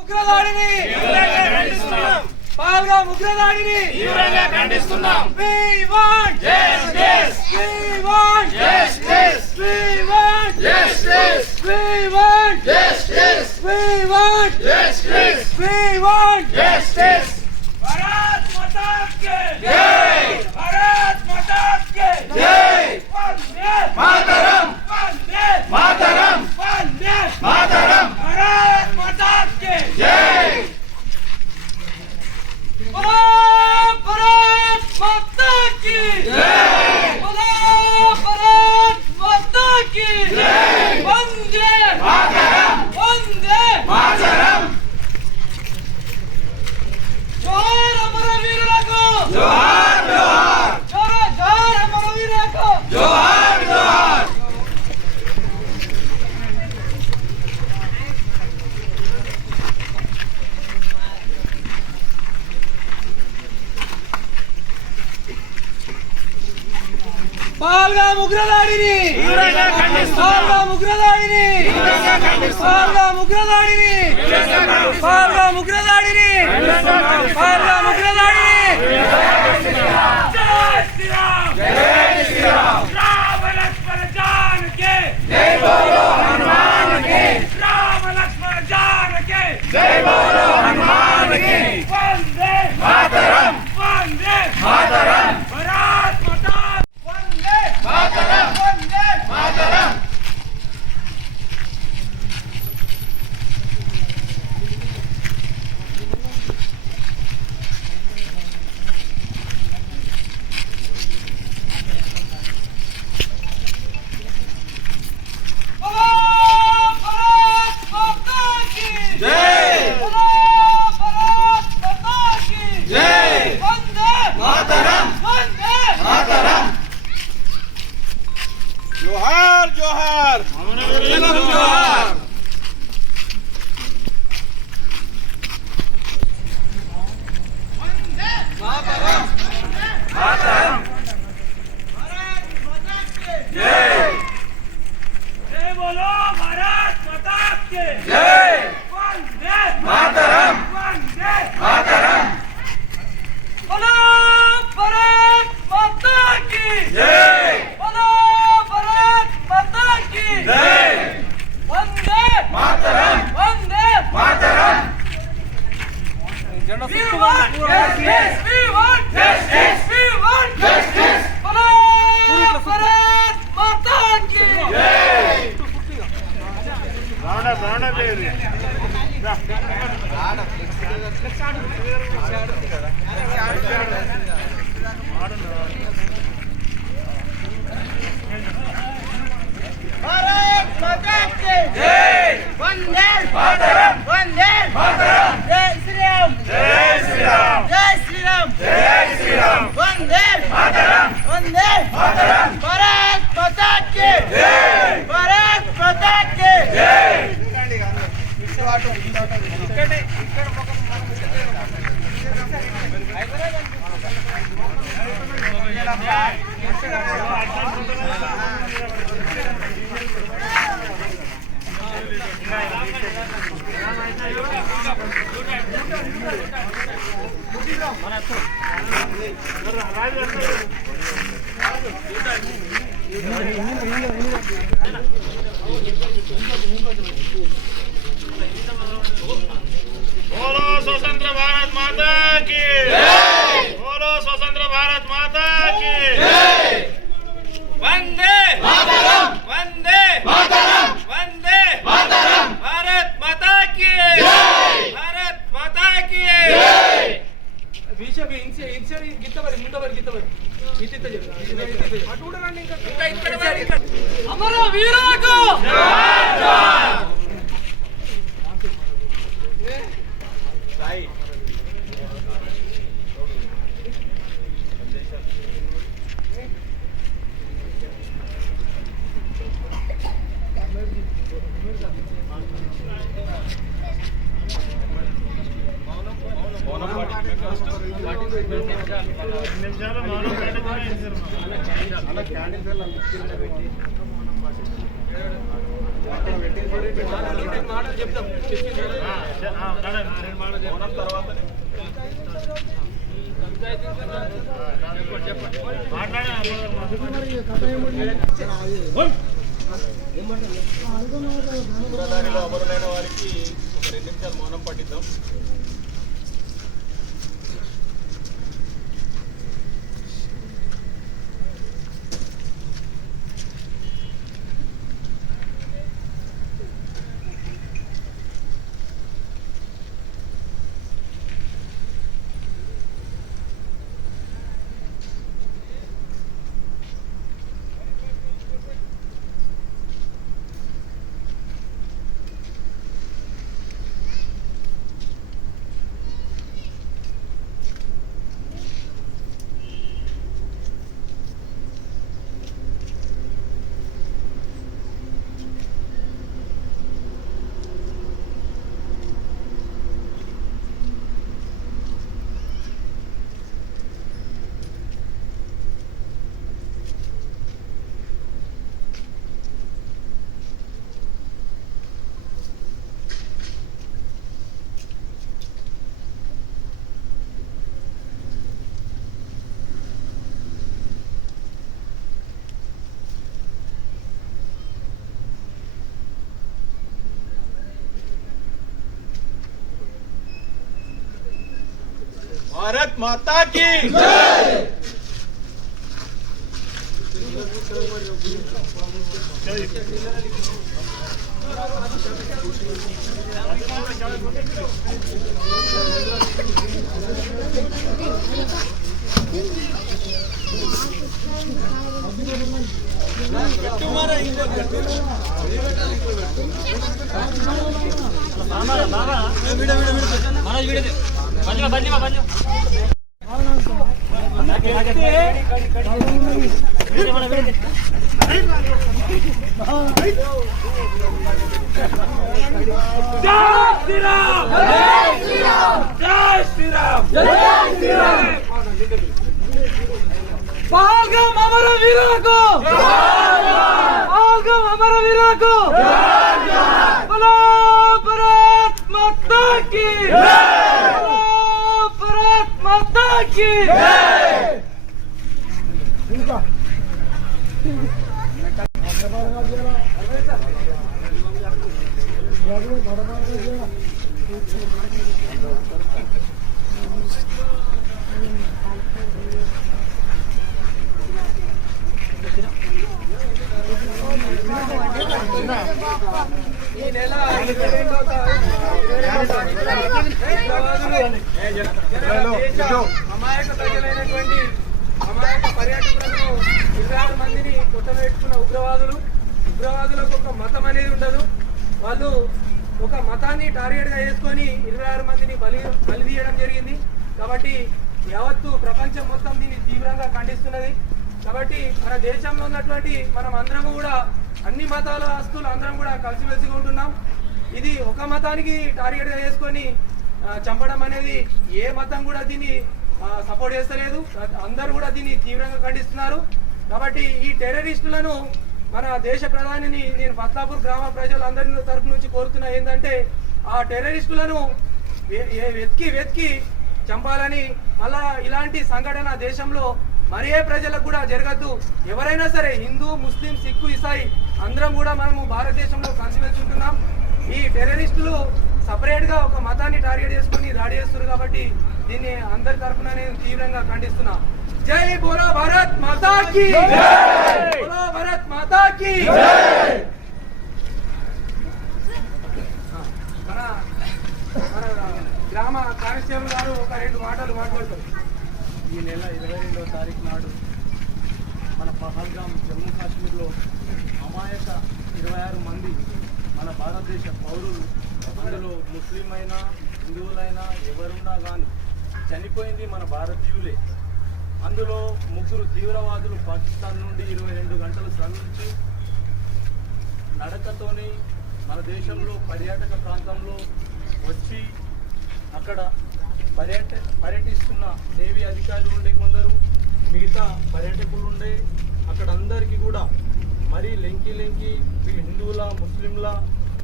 ఉగ్రదాడిని పాల్గా ఉగ్రదాడిని తీవ్రంగా ఖండిస్తున్నాం. We want justice. We want justice. We want justice. We want justice. We want justice. We want justice. Bharat माता की जय. भारत माता की जय. वंदे मातरम. वंदे मातरम. वंदे मातरम. भारत माता की जय. बोलो भारत माता की जय. बोलो भारत माता की जय. वंदे मातरम. वंदे मातरम. जोहार अमरवीरुలకు जोहार जोहार. जोहार अमरवीरुలకు जोहार जोहार. పాల్గా ఉగ్రదాడిని తీవ్రంగా ఖండిస్తున్నాం. పాల్గా ఉగ్రదాడిని తీవ్రంగా ఖండిస్తున్నాం. పాల్గా ఉగ్రదాడిని తీవ్రంగా ఖండిస్తున్నాం. పాల్గా ఉగ్రదాడిని పాల్గా ఉగ్రదాడిని జై శ్రీరామ్ जय श्री राम. రామ లక్ష్మణ జానకి जय बोलो हनुमान की. రామ లక్ష్మణ జానకి जय बोलो हनुमान की. వందే मातरम. వందే मातरम. భారత్ మాతా వందే मातरम. వందే मातरम. बोलो भारत माता की जय. बोलो भारत माता की जय. वंदे मातरम. वंदे मातरम. जोहार जोहार जोहार. मातरम. जय. जय बोलो भारत माता की जय. वंदे मातरम. वंदे मातरम. बोलो भारत माता की जय. बोलो भारत माता की जय. Vande Mataram. Vande Mataram. We want justice. We want Justice. We want Justice. बोलो भारत माता की जय. भारत माता की जय. वंदे मातरम. वंदे मातरम. जय श्री राम जय श्री राम. जय श्री राम जय श्री राम. वंदे मातरम. वंदे मातरम. भारत माता की जय. भारत माता की जय. बोलो स्वतंत्र भारत माता की जय. बोलो स्वतंत्र भारत माता की जय. वंदे मातरम. वंदे मातरम. वंदे मातरम. भारत माता की जय. भारत माता की जय. అమర వీరులకు जोहार जोहार. మౌనం పాటి నిమిషాలు మౌనం పెట్టుకొని దారిలో అమరులైన వారికి ఒక 2 నిమిషాలు మౌనం పట్టిద్దాం. भारत माता की जय। पहलगाम अमर वीरों को, पहलगाम अमर वीरों को, बोलो भारत माता की, बोलो भारत माता की। అమాయక ప్రజలైనటువంటి అమాయక పర్యాటకులను 26 మందిని కొట్టబెట్టుకున్న ఉగ్రవాదులకు ఒక మతం అనేది ఉండదు. వాళ్ళు ఒక మతాన్ని టార్గెట్ గా చేసుకొని 26 మందిని బలి తీయడం జరిగింది. కాబట్టి యావత్తు ప్రపంచం మొత్తం దీన్ని తీవ్రంగా ఖండిస్తున్నది. కాబట్టి మన దేశంలో ఉన్నటువంటి మనం అందరము కూడా అన్ని మతాల ఆస్తులు అందరం కూడా కలిసిమెలిసిగా ఉంటున్నాం. ఇది ఒక మతానికి టార్గెట్ గా చేసుకొని చంపడం అనేది ఏ మతం కూడా దీన్ని సపోర్ట్ చేస్తలేదు. అందరూ కూడా దీన్ని తీవ్రంగా ఖండిస్తున్నారు. కాబట్టి ఈ టెర్రరిస్టులను మన దేశ ప్రధానిని నేను పత్లాపూర్ గ్రామ ప్రజలందరి తరపు నుంచి కోరుతున్నా ఏంటంటే ఆ టెర్రరిస్టులను వెతికి చంపాలని, మళ్ళా ఇలాంటి సంఘటన దేశంలో మరే ప్రజలకు కూడా జరగద్దు. ఎవరైనా సరే హిందూ, ముస్లిం, సిక్కు, ఇసాయి అందరం కూడా మనము భారతదేశంలో కలిసిమెలిసి ఉంటున్నాం. ఈ టెర్రరిస్టులు సపరేట్ గా ఒక మతాన్ని టార్గెట్ చేసుకుని దాడి చేస్తున్నారు. కాబట్టి దీన్ని అందరి తరఫున నేను తీవ్రంగా ఖండిస్తున్నా. జై బోలో భారత్ మాతా కీ జై, బోలో భారత్ మాతా కీ జై. మన గ్రామ కానిస్టేబుల్ గారు ఒక 2 మాటలు మాట్లాడతారు. ఈ నెల 22వ తారీఖు నాడు మన పహల్గాం జమ్మూ కాశ్మీర్లో అమాయక 26 మంది మన భారతదేశ పౌరులు, అందులో ముస్లిం అయినా హిందువులైనా ఎవరున్నా కానీ చనిపోయింది మన భారతీయులే. అందులో 3 తీవ్రవాదులు పాకిస్తాన్ నుండి 22 గంటలు శ్రమించి నడకతోని మన దేశంలో పర్యాటక ప్రాంతంలో వచ్చి అక్కడ పర్యటిస్తున్న నేవీ అధికారులు ఉండే కొందరు, మిగతా పర్యాటకులు ఉండే, అక్కడ అందరికీ కూడా మరీ లెంకి వీళ్ళు హిందువులా ముస్లింలా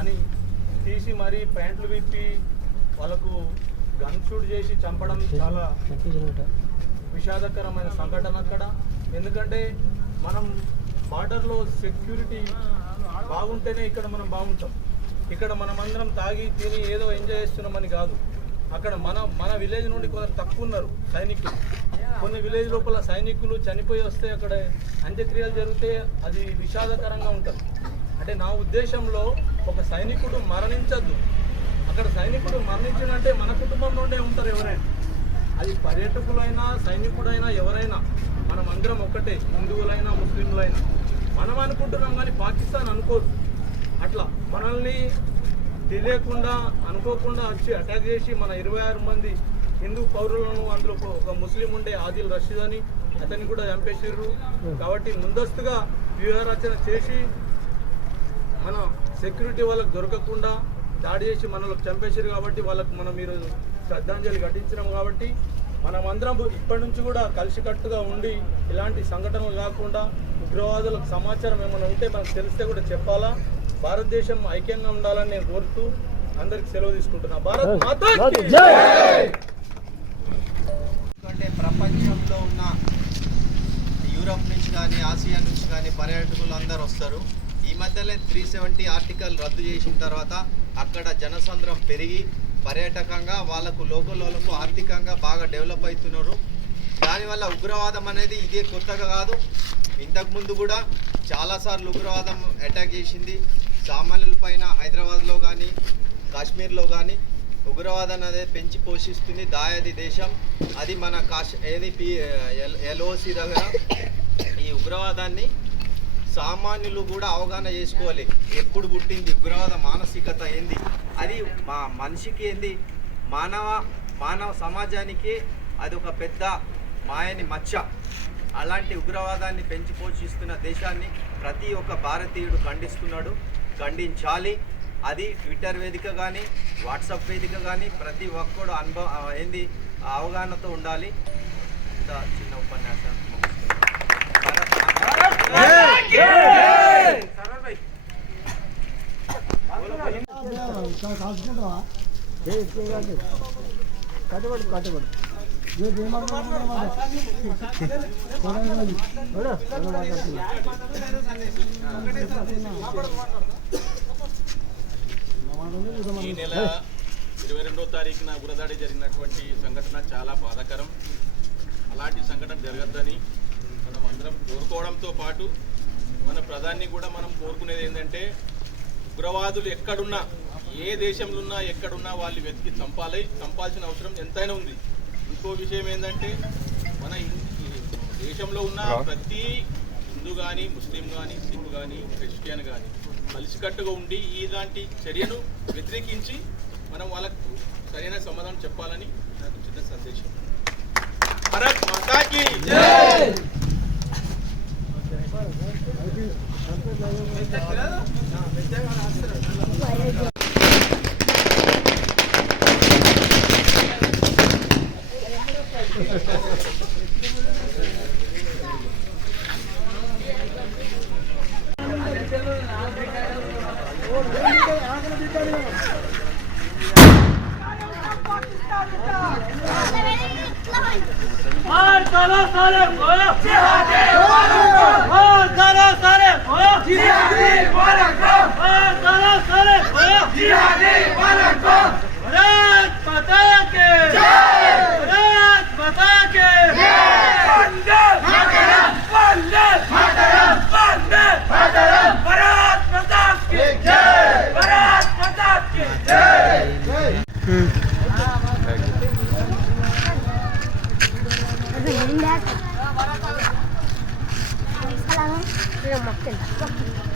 అని తీసి మరీ ప్యాంట్లు విప్పి వాళ్ళకు గన్ షూట్ చేసి చంపడం చాలా విషాదకరమైన సంఘటన అక్కడ. ఎందుకంటే మనం బార్డర్లో సెక్యూరిటీ బాగుంటేనే ఇక్కడ మనం బాగుంటాం. ఇక్కడ మనమందరం తాగి తిని ఏదో ఎంజాయ్ చేస్తున్నామని కాదు. అక్కడ మన విలేజ్ నుండి కొందరు తక్కువ ఉన్నారు సైనికులు. కొన్ని విలేజ్ లోపల సైనికులు చనిపోయి వస్తే అక్కడ అంత్యక్రియలు జరిగితే అది విషాదకరంగా ఉంటుంది. అంటే నా ఉద్దేశంలో ఒక సైనికుడు మరణించద్దు. అక్కడ సైనికుడు మరణించినంటే మన కుటుంబం నుండే ఉంటారు ఎవరైనా, అది పర్యాటకులైనా సైనికుడైనా ఎవరైనా మనం అందరం ఒక్కటే, హిందువులైనా ముస్లింలైనా. మనం అనుకుంటున్నాం కానీ పాకిస్తాన్ అనుకోదు. అట్లా మనల్ని తెలియకుండా అనుకోకుండా వచ్చి అటాక్ చేసి మన 26 మంది హిందూ పౌరులను, అందులో ఒక ముస్లిం ఉండే ఆదిల్ రషీద్ అని అతన్ని కూడా చంపేసారు. కాబట్టి ముందస్తుగా వ్యూహరచన చేసి మన సెక్యూరిటీ వాళ్ళకి దొరకకుండా దాడి చేసి మనల్ని చంపేసారు. కాబట్టి వాళ్ళకు మనం ఈరోజు శ్రద్ధాంజలి ఘటించినాం. కాబట్టి మనమందరం ఇప్పటి నుంచి కూడా కలిసికట్టుగా ఉండి ఇలాంటి సంఘటనలు కాకుండా ఉగ్రవాదులకు సమాచారం ఏమైనా ఉంటే మనకు తెలిస్తే కూడా చెప్పాలా. భారతదేశం ఐక్యంగా ఉండాలని నేను కోరుతూ అందరికి సెలవు తీసుకుంటున్నా. భారత్ మాతా కీ జై. ఎందుకంటే ప్రపంచంలో ఉన్న యూరప్ నుంచి కానీ ఆసియా నుంచి కానీ పర్యాటకులు అందరూ వస్తారు. ఈ మధ్యలో 370 ఆర్టికల్ రద్దు చేసిన తర్వాత అక్కడ జనసంద్రం పెరిగి పర్యాటకంగా వాళ్ళకు లోకల్ వాళ్ళకు ఆర్థికంగా బాగా డెవలప్ అవుతున్నారు. దానివల్ల ఉగ్రవాదం అనేది ఇదే కొత్తగా కాదు. ఇంతకుముందు కూడా చాలాసార్లు ఉగ్రవాదం అటాక్ చేసింది సామాన్యుల పైన. హైదరాబాద్లో కానీ కాశ్మీర్లో కానీ ఉగ్రవాదం అనేది పెంచి పోషిస్తుంది దాయాది దేశం. అది మన LOC దగ్గర ఈ ఉగ్రవాదాన్ని సామాన్యులు కూడా అవగాహన చేసుకోవాలి. ఎప్పుడు పుట్టింది ఉగ్రవాద మానసికత ఏంది, అది మా మనిషికి ఏంది, మానవ సమాజానికి అది ఒక పెద్ద మాయని మచ్చ. అలాంటి ఉగ్రవాదాన్ని పెంచి పోషిస్తున్న దేశాన్ని ప్రతి ఒక్క భారతీయుడు ఖండిస్తున్నాడు. ఖండించాలి. అది ట్విట్టర్ వేదిక కానీ వాట్సాప్ వేదిక కానీ ప్రతి ఒక్కడు అవగాహనతో ఉండాలి. చిన్న ఉపన్యాసం ఈ నెల 22వ తారీఖున ఉగ్రదాడి జరిగినటువంటి సంఘటన చాలా బాధాకరం. అలాంటి సంఘటన జరగద్దని మనం అందరం కోరుకోవడంతో పాటు మన ప్రధాని కూడా మనం కోరుకునేది ఏంటంటే ఉగ్రవాదులు ఎక్కడున్నా, ఏ దేశంలో ఉన్నా ఎక్కడున్నా వాళ్ళు వెతికి చంపాల్సిన అవసరం ఎంతైనా ఉంది. ఇంకో విషయం ఏంటంటే మన దేశంలో ఉన్న ప్రతి హిందూ కానీ ముస్లిం కానీ సిక్ కానీ క్రిస్టియన్ కానీ కలిసికట్టుగా ఉండి ఇలాంటి చర్యను వ్యతిరేకించి మనం వాళ్ళకు సరైన సమాధానం చెప్పాలని నాకు చిన్న సందేశం. భారత్ మాతా కీ జై. Salam.